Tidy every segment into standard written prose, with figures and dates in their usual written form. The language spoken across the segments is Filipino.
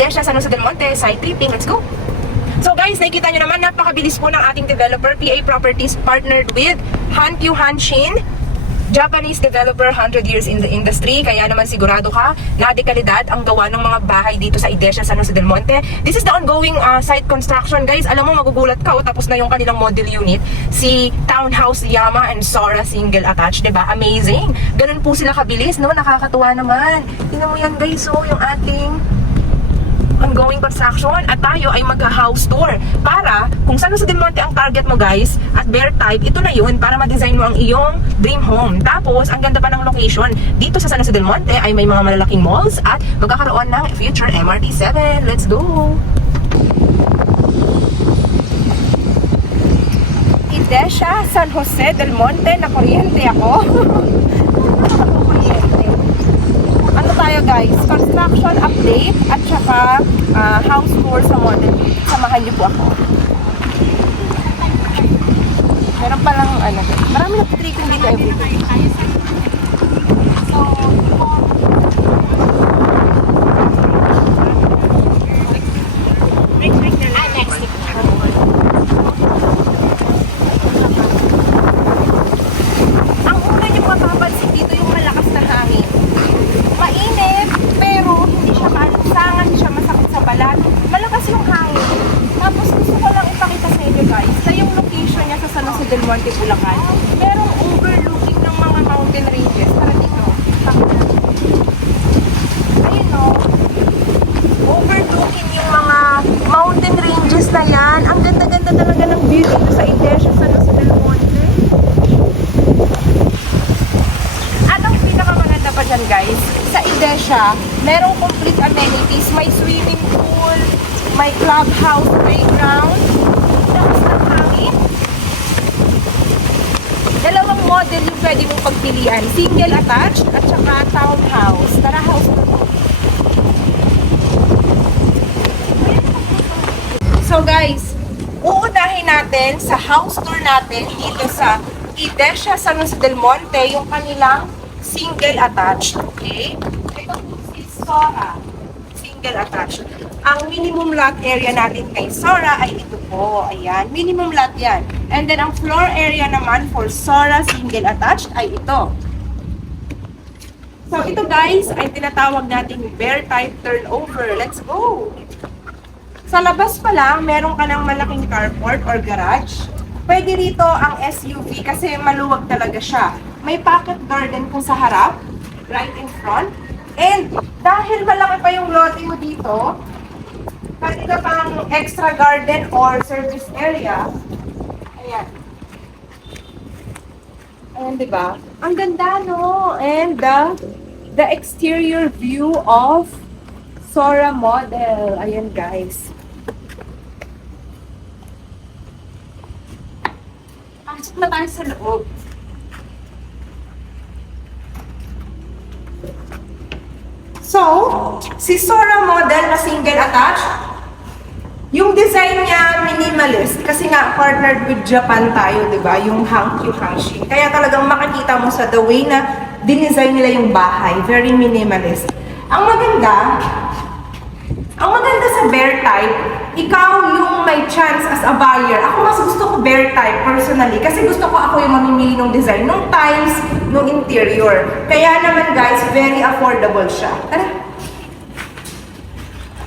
Idesha, San Jose del Monte, side tripping. Let's go! So guys, nakikita nyo naman, napakabilis po ng ating developer. PA Properties partnered with Hankyu Hanshin, Japanese developer, 100 years in the industry. Kaya naman sigurado ka na dekalidad ang gawa ng mga bahay dito sa Idesha, San Jose del Monte. This is the ongoing site construction, guys. Alam mo, magugulat ka, tapos na yung kanilang model unit. Si Townhouse Yama and Sora single attached, diba? Amazing! Ganun po sila kabilis, no? Nakakatuwa naman. Tingnan mo yan, guys, so yung ating ongoing construction at tayo ay magka-house tour para kung saan sa Del Monte ang target mo, guys, at bear type, ito na yun para ma-design mo ang iyong dream home. Tapos, ang ganda pa ng location. Dito sa San Jose del Monte ay may mga malalaking malls at magkakaroon ng future MRT7. Let's go! Idesha, San Jose del Monte, nakuryente ako. Ano tayo, guys? Construction update at saka house tour sa model. Samahan niyo po ako. Meron palang marami na tripping dito everyday. So, ang una niyo mapapansin dito yung malakas na hangin. Mainit, pero hindi siya maalinsangan, hindi siya masakit sa balat. Malakas yung hangin. Tapos gusto ko lang ipakita sa inyo, guys, na yung location niya sa San Jose del Monte, Bulacan, merong overlooking ng mga mountain ranges. Para dito. Ayun, no? Overlooking yung mga mountain ranges na yan. Ang ganda-ganda talaga ng view dito sa Idesha, San Jose del Monte. At ang pinakamaganda pa dyan, guys, sa Idesha, merong complete amenities. May swimming pool, may clubhouse, playground, lakas ng hangin. Dalawang model yung pwede mong pagpilian. Single attached at saka townhouse. Tara, house na to. So guys, uunahin natin sa house tour natin dito sa Idesha, San Jose del Monte, yung kanilang single attached, okay? Ito si Sora, single attached. Ang minimum lot area natin kay Sora ay ito po, ayan, minimum lot yan. And then ang floor area naman for Sora single attached ay ito. So ito, guys, ay tinatawag nating bear type turnover. Let's go! Sa labas pa lang, meron ka ng malaking carport or garage. Pwede rito ang SUV kasi maluwag talaga siya. May pocket garden po sa harap, right in front. And dahil malaki pa yung lote mo dito, pwede ka pang extra garden or service area. Ayan. Ayan, diba? Ang ganda, no? And the exterior view of Sora model. Ayan, guys. Pasok na tayo sa loob. So, si Sora model na single attached, yung design niya minimalist kasi nga partnered with Japan tayo, di ba? Yung Hankyu Hanshin. Kaya talagang makikita mo sa the way na dinesign nila yung bahay, very minimalist. Ang maganda sa bear type, ikaw yung may chance as a buyer. Ako mas gusto ko bear type personally kasi gusto ko ako yung mamimili ng design, ng tiles, ng interior. Kaya naman, guys, very affordable siya. Tara.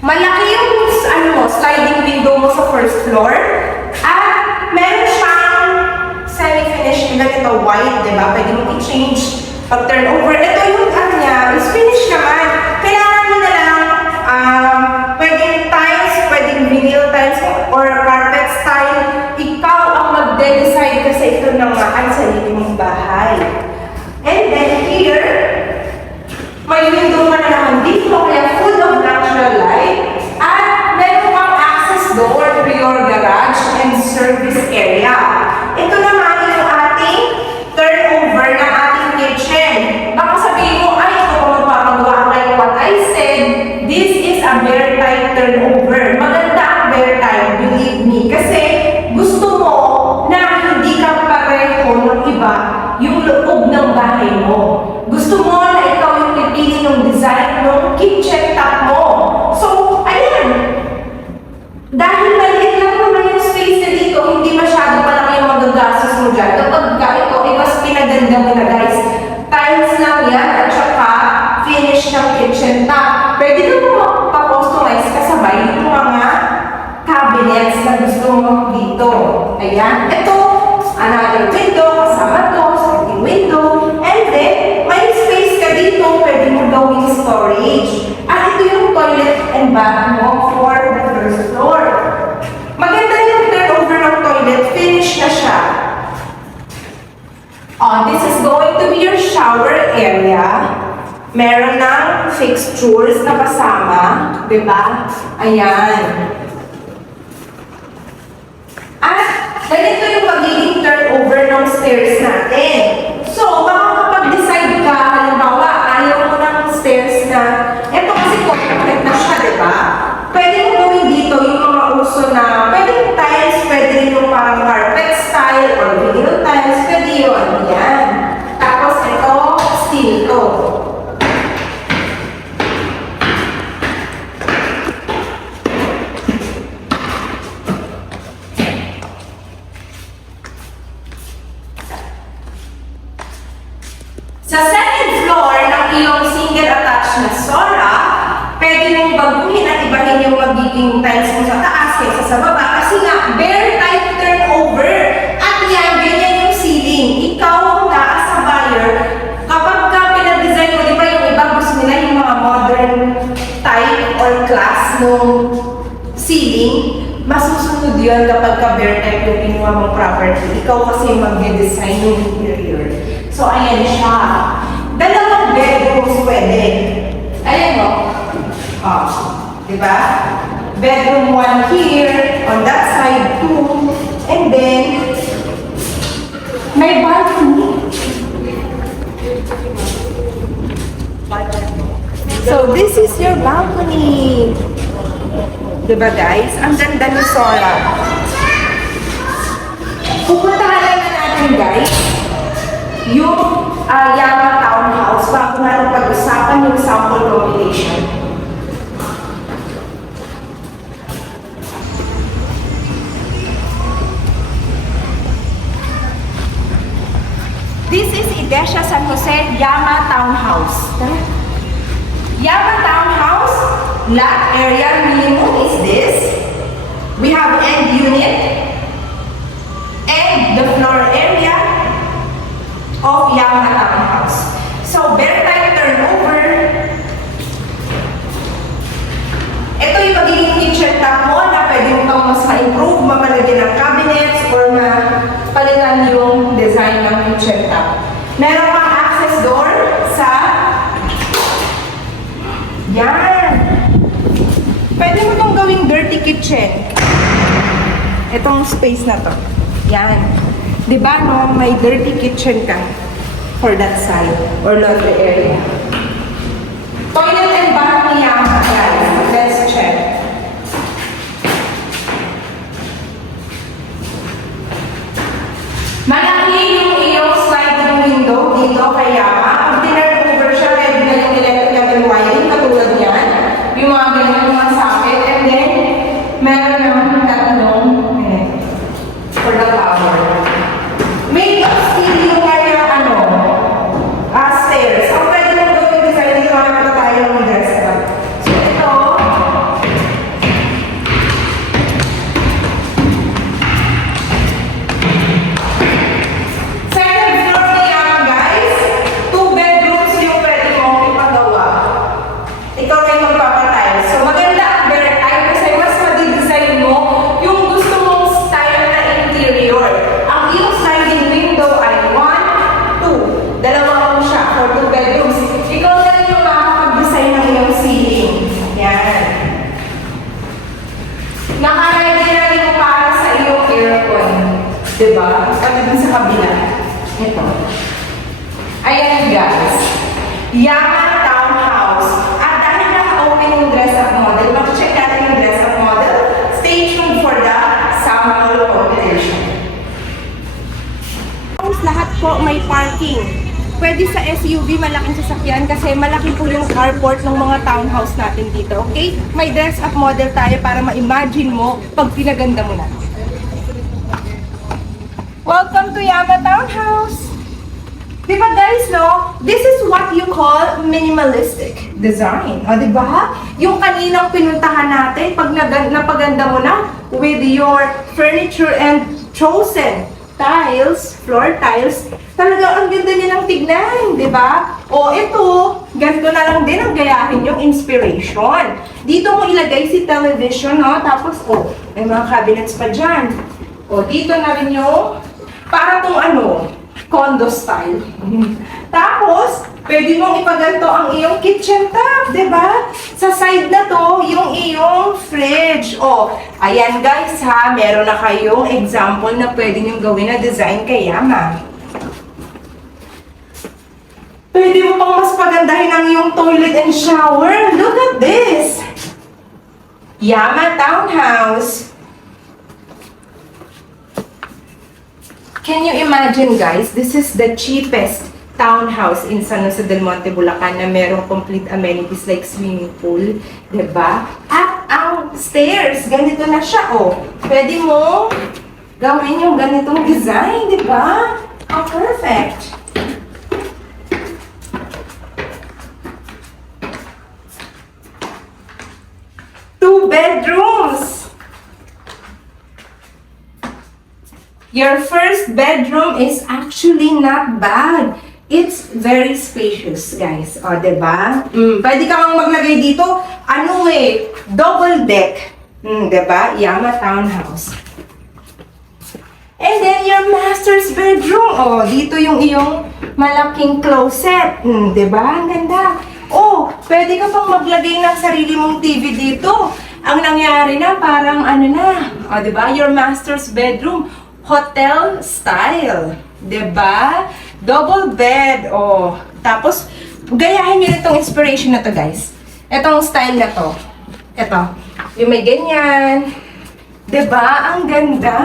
Malaki yung sliding window mo sa first floor. At meron siyang semi-finished, ganito white, diba? Pwede mo i-change pag turnover. Ito yung niya is finished naman. Kailangan mo na lang pwedeng tiles, pwedeng vinyl tiles or carpet style. Ikaw ang magde-decide kasi ito na nga ang sarili mong bahay. And then here, may window ka na naman dito, kaya full of natural light. At meron kang access door to your garage and service area. Ito naman yung ating turnover ng ating kitchen. Baka sabihin mo, ay, ito kung magpapagawa like what I said, this is a bear type turnover. Maganda ang bear type, believe me. Kasi gusto mo na hindi ka pareho ng iba yung loob ng bahay mo. Gusto mo na ikaw yung pipili ng design ng kitchen top mo. So, ayun storage. At ito yung toilet and bath mo for the first floor. Maganda yung turnover ng toilet, finish na siya. This is going to be your shower area. Meron ng fixtures na kasama, di ba? Ayan. At ganito yung magiging turnover ng stairs natin. So, makakapag-decide ka, halimbawa, ayaw mo ng stairs na, eto kasi complete na siya, di ba? Pwede mo gawin dito yung mga uso na, pwede tiles, pwede rin yung parang carpet style or vinyl tiles, pwede yun. Yan. Tapos ito, steel to. Sa second floor ng iyong single attached na Sora, pwede mong baguhin at ibahin yung magiging tiles mo sa taas kaysa sa baba kasi nga bare type turnover at yan, ganyan yung ceiling. Ikaw na as a buyer, kapag ka pinag-design mo, di ba yung iba gusto nila yung mga modern type or class ng ceiling, masusunod yun kapag ka bare type yung pinuha mong property. Ikaw kasi mag-design yung interior. So, ayan siya. Dalawang bedrooms pwede. Ayan mo. Diba? Bedroom 1 here, on that side 2, and then, may balcony. So, this is your balcony. Diba guys? Ang ganda ni Sora. Pupuntahan lang na natin guys yung Yama Townhouse bago natin pag-usapan yung sample combination. This is Idesha San Jose Yama Townhouse. Yama Townhouse, lot area minimum is this. We have end unit and the floor area of Yama Townhouse. So, bare type turnover. Ito yung magiging kitchen top mo na pwede mo pang mas ma-improve, mamalagyan ng cabinets or palitan yung design ng kitchen top. Meron pang access door sa yan. Pwede mo itong gawing dirty kitchen. Itong space na to. Yan. Diba no, may dirty kitchen ka for that side or laundry area. Toilet and bath niya, guys. Let's check. Malaki yung iyong sliding window dito kay Yama. Pag tinurn-over siya, pwede na yung electrical and wiring, katulad yan. Yung mga ganyan, mga socket. And then, meron ng tatlong for the power. May steel yung kanyang stairs. Ang pwede mong gawin design, hindi makakita tayo ng dress up. So ito, second floor na yan guys. 2 bedrooms yung pwede mong ipagawa. Ikaw na yung magpapatile. So maganda ang bare type kasi mas madidesign mo yung gusto mong style na interior. Ang iyong sliding window ay 1, 2. Dalawa mo siya for 2 bedrooms. Ikaw na rin yung makakapag-design ng iyong ceiling. Yan. Nakaready na rin mo para sa iyong aircon. Diba? Pati dun sa kabila. Ito. Ayan guys. Yama Townhouse. At dahil naka-open yung dress-up model, mag-check natin yung dress-up model. Stay tuned for the sample combination. Lahat po may parking. Pwede sa SUV, malaking sasakyan kasi malaki po yung carport ng mga townhouse natin dito, okay? May dress-up model tayo para ma-imagine mo pag pinaganda mo na. Welcome to Yama Townhouse! Diba guys, no? This is what you call minimalistic design. O diba? Yung kaninang pinuntahan natin, pag napaganda mo na with your furniture and chosen tiles, floor tiles, talaga ang ganda niya ng tignan, di ba? O ito, ganito na lang din ang gayahin yung inspiration. Dito mo ilagay si television, no? Tapos, may mga cabinets pa dyan. O, dito na rin yung, para tong condo style. Tapos, pwede mong ipaganto ang iyong kitchen top, di ba? Sa side na to, yung iyong fridge. O, ayan guys ha, meron na kayong example na pwede niyong gawin na design kay Yama. Pwede mo pang mas pagandahin ang iyong toilet and shower. Look at this! Yama Townhouse. Can you imagine guys, this is the cheapest townhouse in San Jose del Monte, Bulacan na merong complete amenities like swimming pool, diba? At ang stairs, ganito na siya, Pwede mo gawin yung ganitong design, diba? How perfect! Two bedrooms! Your first bedroom is actually not bad. It's very spacious, guys. O, diba? Pwede ka mang maglagay dito, double deck. Diba? Yama Townhouse. And then, your master's bedroom. O, dito yung iyong malaking closet. Diba? Ang ganda. O, pwede ka pang maglagay ng sarili mong TV dito. Ang nangyari na, parang o, diba? Your master's bedroom. Hotel style. Diba? Double bed. Tapos, gayahin nyo itong inspiration na to, guys. Itong style na to. Ito. Yung may ganyan. Diba? Ang ganda.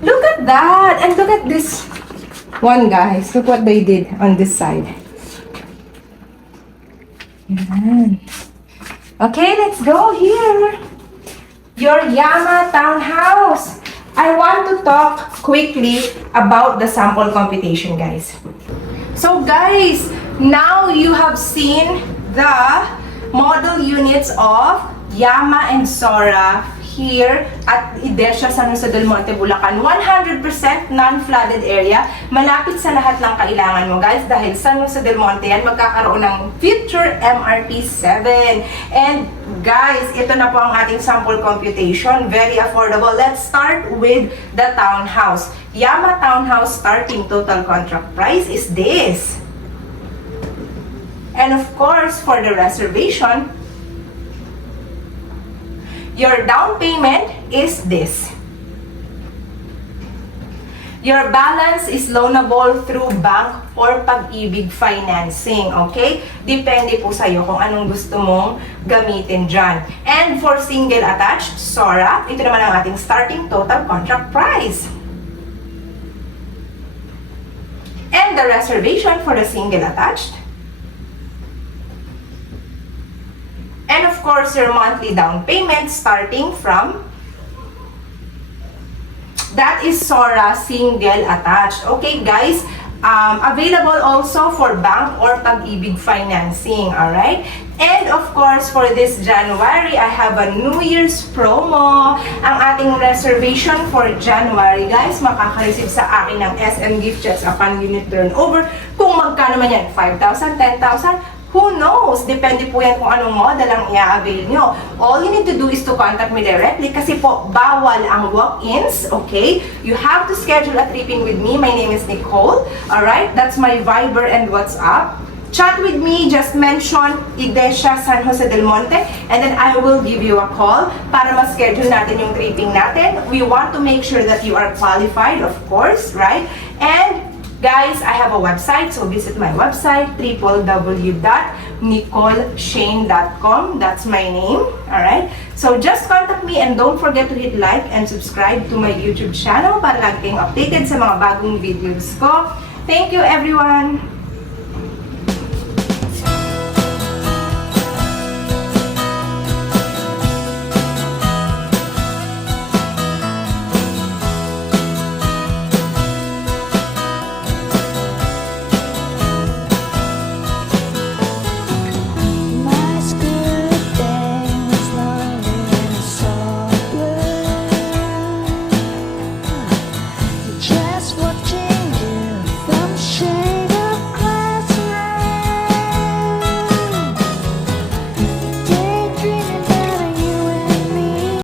Look at that. And look at this one, guys. Look what they did on this side. Yan. Okay, let's go here. Your Yama Townhouse. I want to talk quickly about the sample computation, guys. So, guys, now you have seen the model units of Yama and Sora here at Idesha, San Jose del Monte, Bulacan. 100% non-flooded area. Malapit sa lahat ng kailangan mo, guys, dahil San Jose del Monte yan magkakaroon ng future MRP7. And guys, ito na po ang ating sample computation. Very affordable. Let's start with the townhouse. Yama Townhouse starting total contract price is this. And of course, for the reservation, your down payment is this. Your balance is loanable through bank or Pag-ibig financing, okay? Depende po sa'yo kung anong gusto mong gamitin dyan. And for single attached, Sora, ito naman ang ating starting total contract price. And the reservation for the single attached. And of course, your monthly down payment starting from, that is Sora single attached. Okay, guys? Available also for bank or Pag-ibig financing. Alright? And of course, for this January, I have a New Year's promo. Ang ating reservation for January, guys, makaka-receive sa akin ng SM gift checks upon unit turnover. Kung magkano man yan, 5,000, 10,000, who knows? Depende po yan kung anong model ang i-avail nyo. All you need to do is to contact me directly kasi po bawal ang walk-ins, okay? You have to schedule a tripping with me. My name is Nicole, alright? That's my Viber and WhatsApp. Chat with me, just mention Idesha, San Jose del Monte, and then I will give you a call para ma-schedule natin yung tripping natin. We want to make sure that you are qualified, of course, right? And guys, I have a website, so visit my website, www.nicoleshane.com. That's my name, alright? So just contact me and don't forget to hit like and subscribe to my YouTube channel para lagi kayong updated sa mga bagong videos ko. Thank you, everyone!